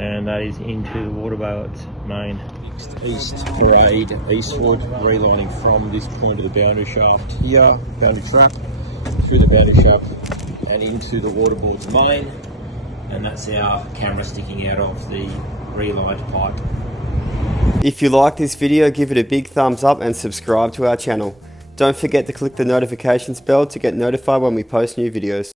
and that is into the waterboard's main. East parade, eastward, relining from this point of the boundary shaft here, boundary trap, through the boundary shaft and into the waterboard's main, and that's our camera sticking out of the relined pipe. If you like this video, give it a big thumbs up and subscribe to our channel. Don't forget to click the notifications bell to get notified when we post new videos.